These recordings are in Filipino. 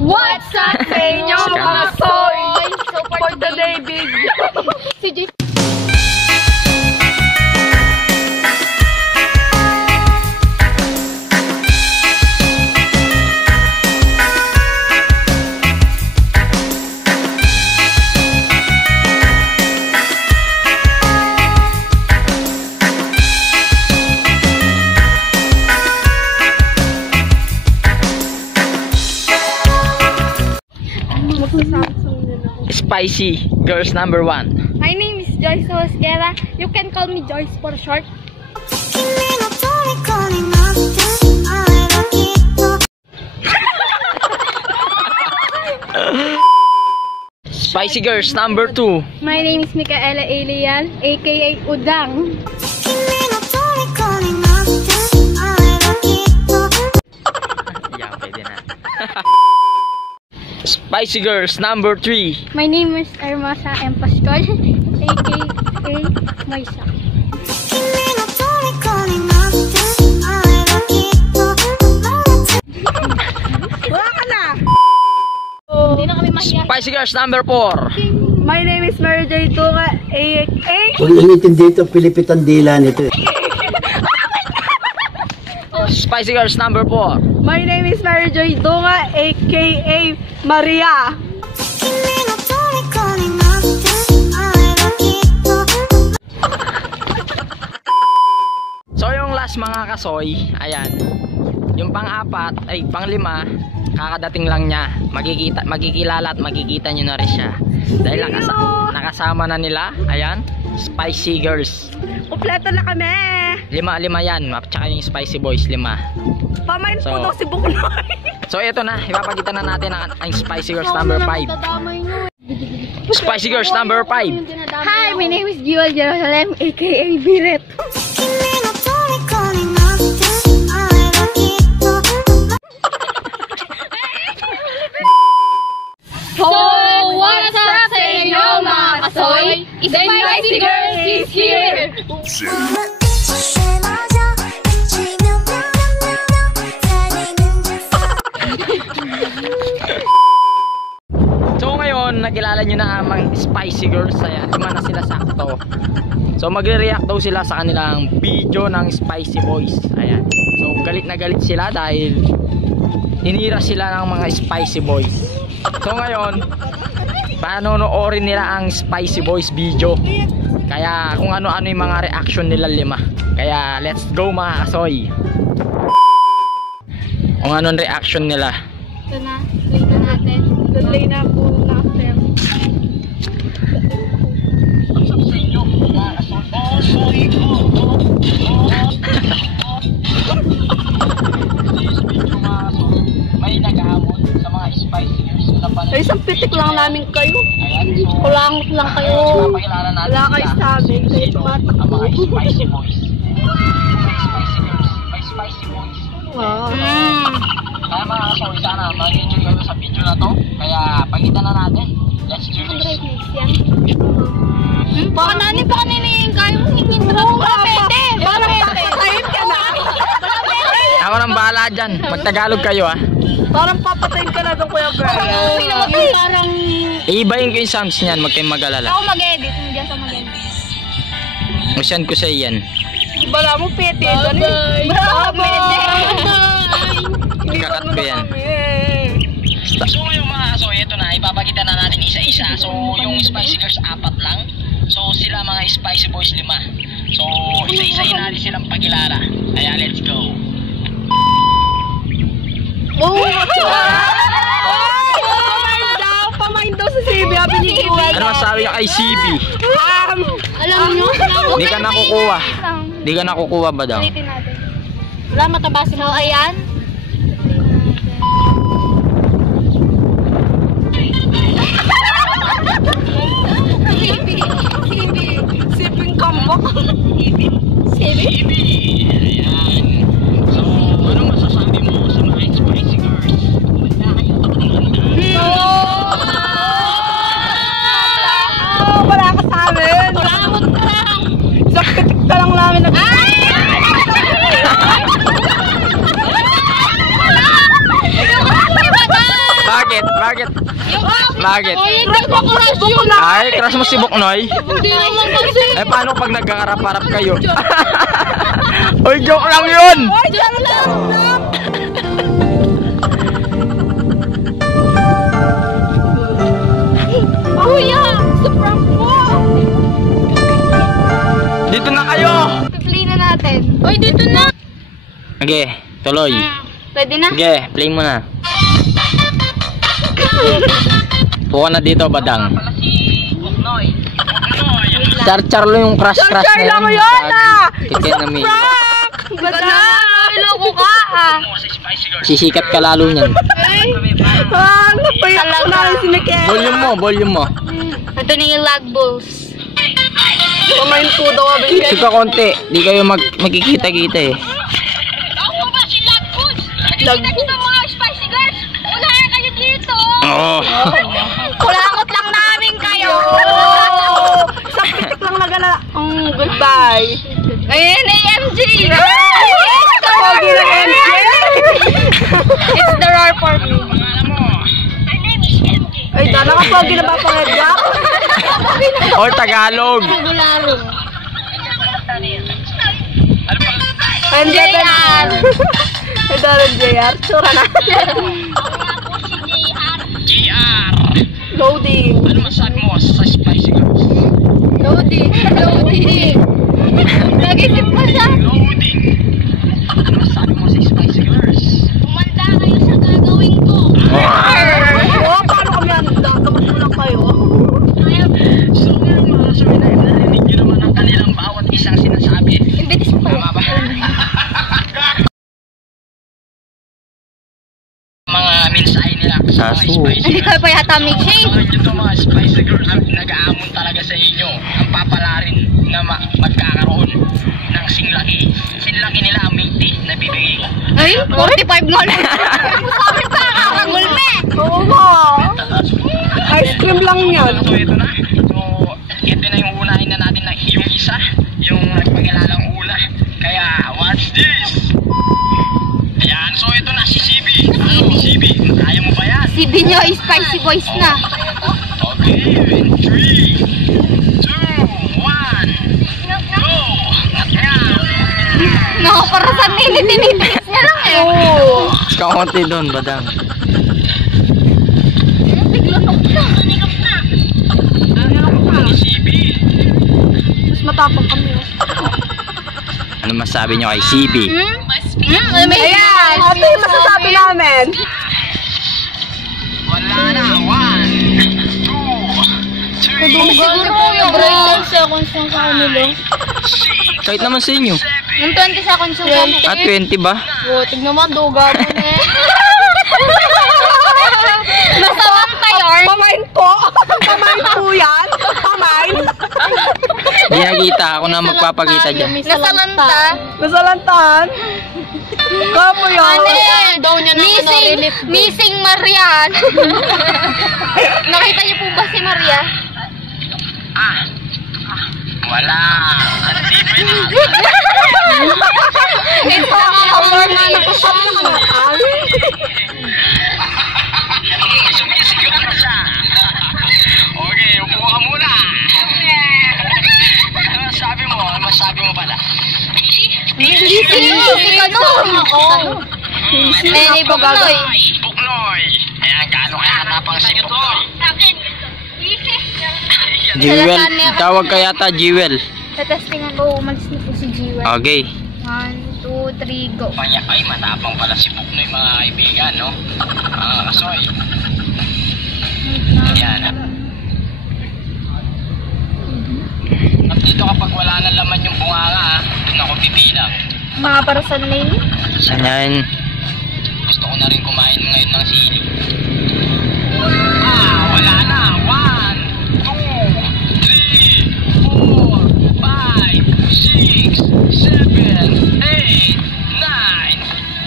What's up sa inyo mga soy? So for today video, si J. Spicy girls number 1. My name is Joyce Hosquera. You can call me Joyce for short. Spicy girls number 2. My name is Micaela Elian, aka Udang. Yeah, pwede na. Spicy girls number 3. My name is Hermosa M. Pascual, aka Moisa. Spicy girls number 4. My name is Mary J. Tunga, aka... Huwag inintindi ito, Pilipitan dila nito eh. Spicy girls number 4. My name is Mary Joy Dunga, aka Maria. So yung last mga kasoy, ayan. Yung pang-apat, ay pang-5, kakadating lang niya. Magkikilala at makikita nyo na rin siya. Dahil nakasama na nila, ayan, Spicy girls. Kompleto na kami. 5 yan, at saka yung Spicy boys 5. Pamain po daw si Buknoy. So ito na, ipapakita na natin ang Spicy girls number 5. Spicy girls number 5. Hi, my name is Jewel Jerusalem, aka Biret. So, what's up sa inyo mga kasoy? Spicy Girls is here! So ngayon, nakilala nyo na ang Spicy girls. Ayan, 5 na sila sakto. So magre-react daw sila sa kanilang video ng Spicy boys. Ayan. So galit na galit sila dahil hinira sila ng mga Spicy boys. So ngayon, panonoorin nila ang Spicy boys video. Kaya kung ano-ano yung mga reaction nila 5. Kaya let's go mga kasoy. Kung anong reaction nila. Ito na, play na natin. Play na po after. What's up sa inyo mga kasoy? May nag-aamon sa mga Spicy girls. Ay, isang pitik lang namin kayo. Kulangot lang kayo. Wala kayo sabi. Kayo tumatakbo. Ang mga Spicy boys. May Spicy girls. May Spicy boys. Wow. Kaya mga kasoy, sana mag-enjoy kayo sa video na to. Kaya pakita na natin. Let's do this. Baka nani pa kaninin kayo. Hindi mo na pwede. Parang papatayin ka na. Ako nang bahala dyan. Magtagalog kayo ah. Parang papatayin ka na doon, Kuya Brian. Parang... Iibahin ko yung sounds niyan. Huwag kayong mag-alala. Ako mag-edit. Hindi ako mag-edit. Masyan ko sa iyan. Bala mo pwede. Bala mo pwede. Kakat ko yan. So yung mga kasoy, ito na. Ipapakita na natin isa-isa. So yung Spicy girls 4 lang. So sila mga Spicy boys 5. So isa-isahin natin silang pagkilala. Kaya let's go. Oh, pamain daw sa CB. Ano masabi ka kay CB? Alam nyo? Di ka nakukuha. Di ka nakukuha ba daw? Ulitin natin. Wala matabasin. So, ayan. Siping kambok. CB! Ayan. So, ano masasabi mo sa mga Spicy girls? Wala ka sa amin. Wala ka lang. Isang pitik ka lang namin. Bakit? Bakit? Bakit? Hindi ko crush yun. Ay, crush mo si Buknoy? Hindi naman kasi. Eh, paano pag nagkakarap-harap kayo? Uy, joke lang yun! Diyan lang. Kuya, sa prank mo. Dito na kayo! Play na natin. Uy, dito na. Sige, tuloy. Pwede na? Sige, play mo na. Puka na dito, badang. Char-char lang yung crush-crush na lang yun. yun, ah! Titin na may. Ganda. Loko ka, ah. Sisikat ka lalo niyan. Ano pa yung namin si Mikel? Volume mo. Ito na yung lag balls. Pamain po daw abin. Suka konti, di kayo magkikita-kita eh. Ako ba si lag balls? Nakikita ko ng mga spicy girls. Wala kayo dito. Oo. Kulangot lang namin kayo. Sa pitik lang nagala. Goodbye. Ayun, AMG. Pogi ng MJ. It's the roar for me. Ay, dala ka pogi na ba pangedya? Or Tagalog. Regularo. MJ. JR. Ay, dala JR. Tsura na. Loading. Ano masabi mo sa Spicy Girls? Loading. Nag-isip pa siya. Loading. Ano masabi mo sa Spicy Girls? Umanda kayo sa gagawin ko. Oh, paano kami handa? Tapos mo lang kayo. So, mga sabi na narinig nyo naman ang kanilang bawat isang sinasabi. Imbitis pa. Tama ba? Mga mensahe nila sa mga Spicy Hindi Girls. ka pa yata make shade. Ito mga Spicy Girls ang nag-aamon talaga sa inyo. Ang papalarin na magkakaroon ng singlaki. Singlaki nila ang minti na bibigay ko. Ay, 45 nga lang. Sabi pa, kakagulme. Oo nga. Ice cream lang yan. So, ito na. So, ito na yung unahin na natin na yung isa. Yung nagpagilalang una. Kaya, watch this. Ayan, so ito na si CB. Ano, CB? Kaya mo ba yan? Si Binyo ay spicy boys na. Okay, in 3, 2, 1, go! Ayan. No, para sa tinitinis niya lang eh. Oo. Kaunti doon, badang. Biglunok na. Ni CB. Mas matapang kami. Ano masabi nyo kay CB? Ayan, ito yung masasabi namin. Wala na. 1, 2, 3, Siguro yung 20 seconds lang sa kanila. kahit naman sa inyo. Yung 20 seconds yung 20. Ah, 20 ba? Oh, tignan mo, duga mo na eh. Masawang kayo. Pamain po. Pamain po yan. Pamain. Di nakita ako na magpapakita dyan. Nasalanta. Nasalantahan. Kapo yan. Daw niya missing Marian. Nakita niyo po ba si Maria? Wala. Ito ang na nakasap na kami. Sumisigaw na siya. Okay, upo ka muna. Ano masabi mo? Ano masabi mo pala? Si Kano. Nene Buknoy. Buknoy. Ayan, gaano kaya katapang si Buknoy? Sa Jewel. Lasagna. Tawag ka yata Jewel. Sa testingan ko, umalis na po si Jiwa. Okay. 1, 2, 3, go. Ay, matapang pala si Buknoy mga kaibigan, no? Kasoy. Ayan. At dito kapag wala na laman yung bunganga, doon ako bibilang. Mga para sa name. Ayan. Gusto ko na rin kumain ngayon ng sili. Wala na. 1, 2, 3, 4, 5, 6, 7, 8, 9,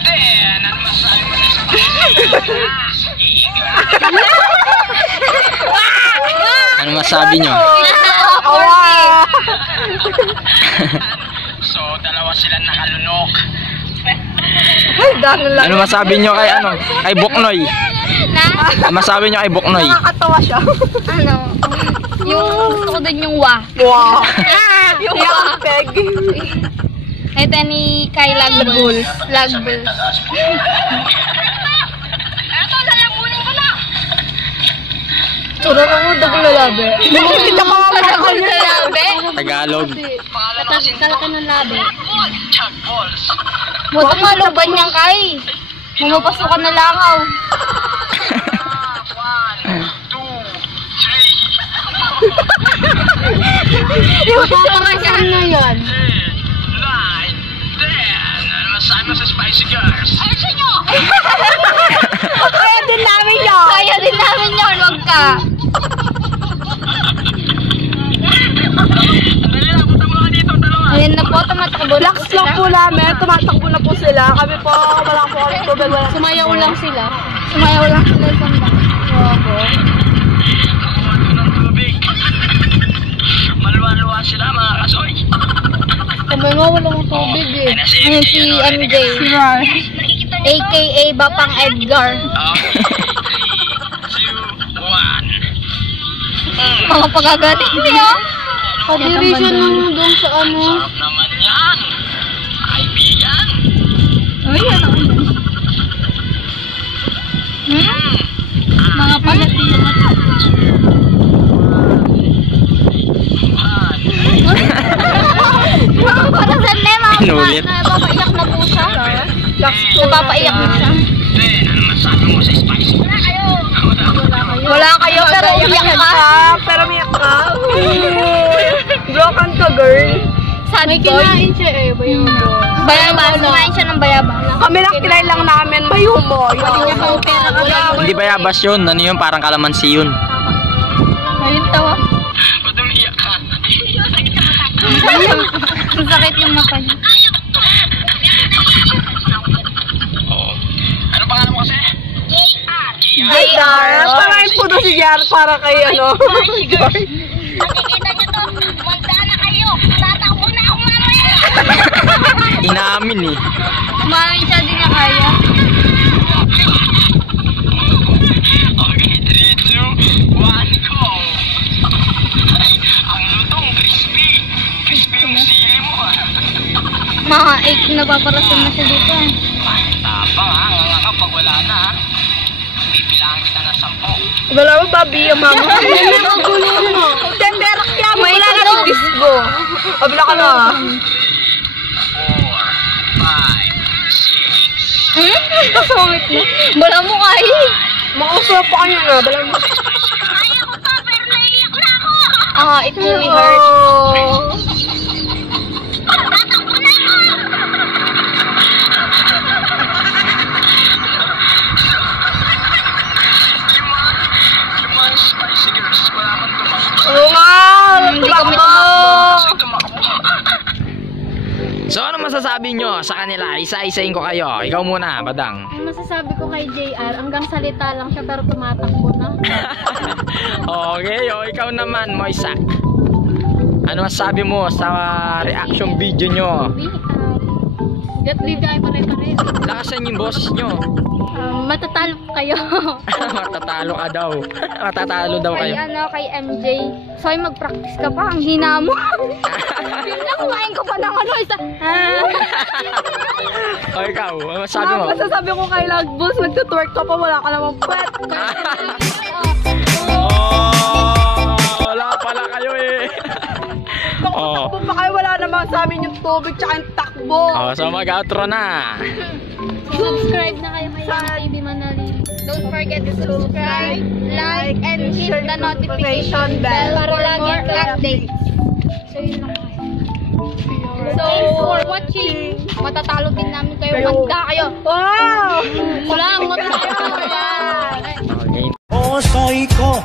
10. Ano masabi mo na sa Ano masabi nyo? So, dalawa sila nakalunok. Ay, dahil lang. Ano masabi nyo kay ano? Kay Buknoy? Ang masabi nyo kay Buknoy? Nakakatawa siya. Ano? Yung gusto ko dun yung wa. Wow. Yung Yung wa. peg. Ito ni kay Lagbul. Lagbul. Turang ako daglalabi. Hindi ka pa Kalaki ng labi. Tagalog. Kalaki ng labi. Buto nga luban niyang kay. Pumapasukan na langaw. Yung saan na yan? Kaya din namin yun. Kaya din namin yun, wag ka. Ayan na po, tumatakbo lang Relax lang po namin. Tumatakbo na po sila. Kami po, wala po kami tubig. Sumayaw lang sila. Sumayaw lang sila sa banda. Opo. Maluwa-luwa sila mga kasoy. Kami nga walang tubig eh. Ayun si MJ. Si Rar. AKA Bapang Edgar. Mga pagagaling niya. Padivision lang doon sa ano. Sarap naman yan. Kaibigan. Ayan ako. Mga palatiyo. Para sa Nema, Inulit. napapaiyak na po siya. Napapaiyak na siya. Ano masabi mo sa spicy? Wala kayo, pero umiyak ka. Pero miyak ka. Broken ka, girl. Sad boy. siya eh, bayumo. Bayabas. Kumain siya ng bayabas. Kami lang kilay lang namin, bayumo. Hindi bayabas yun. Ano yun? Parang kalamansi yun. Ayun tawa. Ba't umiyak ka? Ang sakit yung mata niya. Oo. Ano pangalan mo kasi? JR. Pangain po doon si JR para kay ano. Nakikita niyo to. Manda na kayo. Tatakbo na ako mamaya. Inamin eh. Kumain siya, di niya kaya. Okay, 3, 2, 1, go! Ang lutong, crispy. Crispy yung sili mo ah. Mga 8 napaparasan na siya dito eh. Tapang ha, nga kapag wala na ha. Bibilangan kita ng 10. Wala mo babi yung mama. Ang gulo mo. Tenderak yan. May wala na disco. Abla ka na. 4, 5, 6. Kasungit mo. Wala mo kaya. Makausap pa kanya na. Bala mo. It really hurts. Yung mga spicy girls, wala kang tumakbo. Oo nga. Hindi kami Tumakbo. So ano masasabi nyo sa kanila? Isa-isayin ko kayo. Ikaw muna, Badang. Ang masasabi ko kay JR, hanggang salita lang siya pero tumatakbo na. Okay, ikaw naman, Moisak. Ano masasabi mo sa reaction video nyo? Get live kayo pare-pare. Lakasan yung boses nyo. Matatalo kayo. Matatalo ka daw. Matatalo daw Kay kayo. kay MJ. Soy, mag-practice ka pa. Ang hina mo. Yun na, kumain ko pa ng ano. Isa. O ikaw, ano masasabi mo? Masasabi ko kay Lagbus, nagtutwerk ka pa, wala ka namang pwet. Wala pala kayo eh. Takbo pa kayo, wala namang sa amin yung tubig tsaka yung takbo. So mag-outro na. Subscribe na kayo kay TV Manali. Don't forget to subscribe, like, and hit the notification bell para lagi for updates. So, yun lang. So, for watching, matatalo din namin kayo. Manda kayo. Wow! Salamat. Okay. Oh, soy ko,